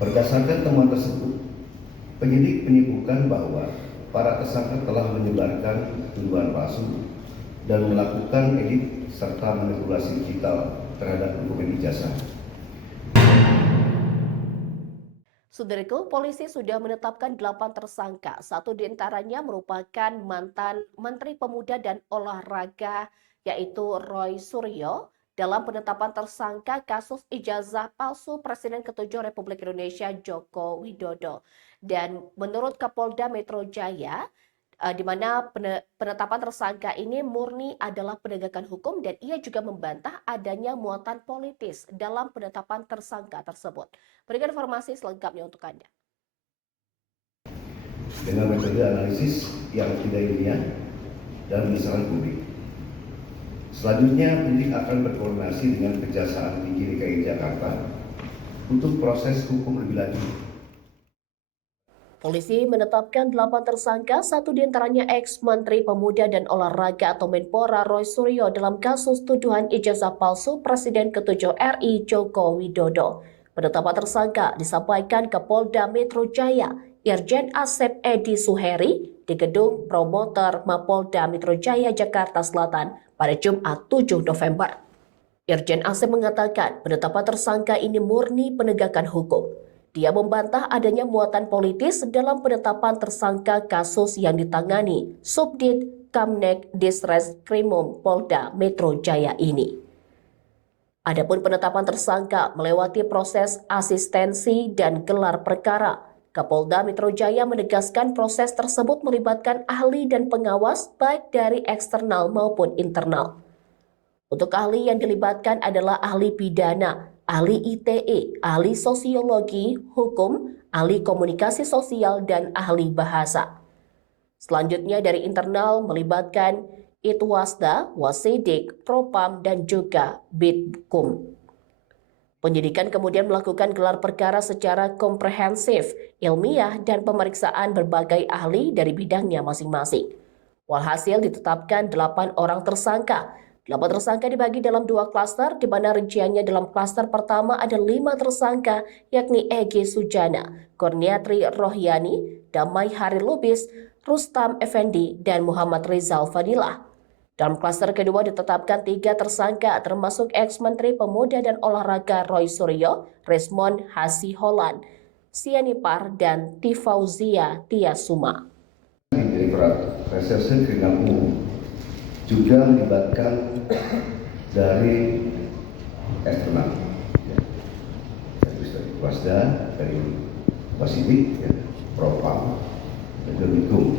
Berdasarkan temuan tersebut, penyidik menyimpulkan bahwa para tersangka telah menyebarkan tuduhan palsu dan melakukan edit serta manipulasi digital terhadap dokumen ijazah. Saudaraku, polisi sudah menetapkan 8 tersangka. Satu diantaranya merupakan mantan Menteri Pemuda dan Olahraga, yaitu Roy Suryo, dalam penetapan tersangka kasus ijazah palsu Presiden ke-7 Republik Indonesia Joko Widodo. Dan menurut Kapolda Metro Jaya, di mana penetapan tersangka ini murni adalah penegakan hukum dan ia juga membantah adanya muatan politis dalam penetapan tersangka tersebut. Berikan informasi selengkapnya untuk Anda. Dengan metode analisis yang tidak ilmiah dan misalan publik. Selanjutnya, penyidik akan berkoordinasi dengan Kejaksaan Tinggi DKI Jakarta untuk proses hukum lebih lanjut. Polisi menetapkan 8 tersangka, satu diantaranya ex-Menteri Pemuda dan Olahraga atau Menpora Roy Suryo dalam kasus tuduhan ijazah palsu Presiden ke-7 RI Joko Widodo. Penetapan tersangka disampaikan ke Polda Metro Jaya, Irjen Asep Edi Suheri, di gedung promotor Mapolda Metro Jaya, Jakarta Selatan pada Jumat 7 November. Irjen Asep mengatakan penetapan tersangka ini murni penegakan hukum. Dia membantah adanya muatan politis dalam penetapan tersangka kasus yang ditangani Subdit Kamnek Disreskrimum Polda Metro Jaya ini. Adapun penetapan tersangka melewati proses asistensi dan gelar perkara. Kapolda Metro Jaya menegaskan proses tersebut melibatkan ahli dan pengawas baik dari eksternal maupun internal. Untuk ahli yang dilibatkan adalah ahli pidana, ahli ITE, ahli sosiologi, hukum, ahli komunikasi sosial, dan ahli bahasa. Selanjutnya dari internal melibatkan Itwasda, Wasidik, Propam, dan juga Bitkum. Penyidikan kemudian melakukan gelar perkara secara komprehensif, ilmiah, dan pemeriksaan berbagai ahli dari bidangnya masing-masing. Walhasil ditetapkan 8 orang tersangka. 8 tersangka dibagi dalam 2 klaster, di mana rinciannya dalam klaster pertama ada 5 tersangka, yakni Egi Sujana, Kurniatri Rohyani, Damai Hari Lubis, Rustam Effendi, dan Muhammad Rizal Fadilah. Dalam klaster kedua ditetapkan 3 tersangka, termasuk ex-Menteri Pemuda dan Olahraga Roy Suryo, Resmond Hasiholan, Sianipar, dan Tifauzia Tiasuma. Direktorat Reserse Kriminal Umum juga melibatkan dari eksternal, dari Wasda, dari Wasidik, Propam, dan Bitkum.